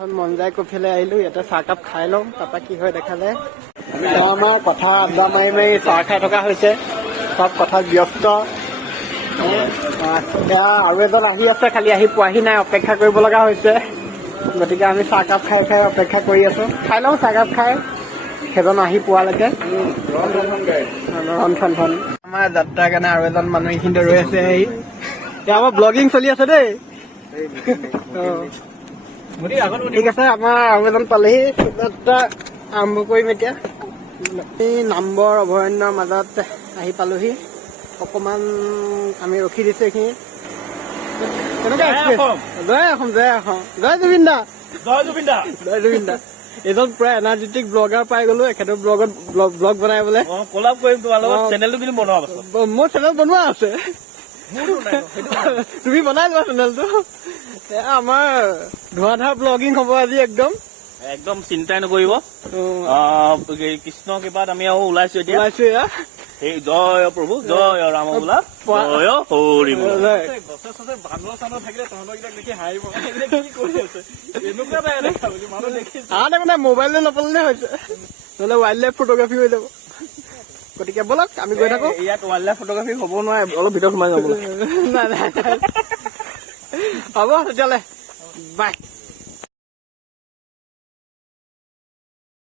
এখন মন যায় কফিলে আহিলো, ইয়াতে চাহকাপ খাই লওঁ, তাৰপৰা কি হয় দেখা যায়। আমাৰ কথা আড্ডা মাৰি মাৰি চাহ খাই থকা হৈছে, চব কথাত ব্যস্ত। এতিয়া আৰু এজন আহি আছে, খালি আহি পোৱাহি নাই, অপেক্ষা কৰিব লগা হৈছে। গতিকে আমি চাহকাপ খাই খাই অপেক্ষা কৰি আছো। খাই লওঁ চাহকাপ খাই, সেইজন আহি পোৱালৈকে। ৰন্ধন আমাৰ যাত্ৰাৰ কাৰণে আৰু এজন মানুহ এইখিনিতে ৰৈ আছে। এতিয়া আমাৰ ব্লগিং চলি আছে দেই। ঠিক আছে, আমাৰ আৰু এজন পালেহি, যাত্ৰা আৰম্ভ কৰিম এতিয়া। এই নামবৰ অভয়াৰণ্যৰ মাজত আহি পালোহি। অকমান আমি ৰখি দিছো এইখিনি। জয় অসম, জয় অসম, জয় জুবিন দা, জয় জুবিন দা, জয় জুবিন দা। এজন পুৰা এনাৰ্জেটিক ব্লগাৰ পাই গলো, এখেতৰ ব্লগত ব্লগ বনাই বোলে। কলাব কৰিম তোমাৰ লগত, চেনেলটো কিন্তু বনোৱা আছে। মোৰ চেনেল বনোৱা আছে, তুমি বনাই লোৱা চেনেলটো। আমাৰ ধোঁৱাধাৰ ব্লগিং হ'ব আজি একদম। একদম চিন্তাই নকৰিব, কৃষ্ণ কৃপাত আমি আৰু ওলাইছো এতিয়া। এই জয় প্ৰভু, জয় ৰাম বোলা, জয় হৰি বোলা। বান্দৰ চান্দৰ থাকিলে তহঁতকেইটাক দেখি হাৰিব, কি কৰি আছে এনেকুৱা মোবাইলটো নাপালে হৈছে, নহলে ৱাইল্ড লাইফ ফটোগ্ৰাফী হৈ যাব। গতিকে বলক আমি গৈ থাকো। ইয়াত ৱাইল্ড লাইফ ফটোগ্ৰাফী হ'ব নোৱাৰে, অলপ ভিতৰত সোমাই যাব। হ'ব তেতিয়াহ'লে, বাই।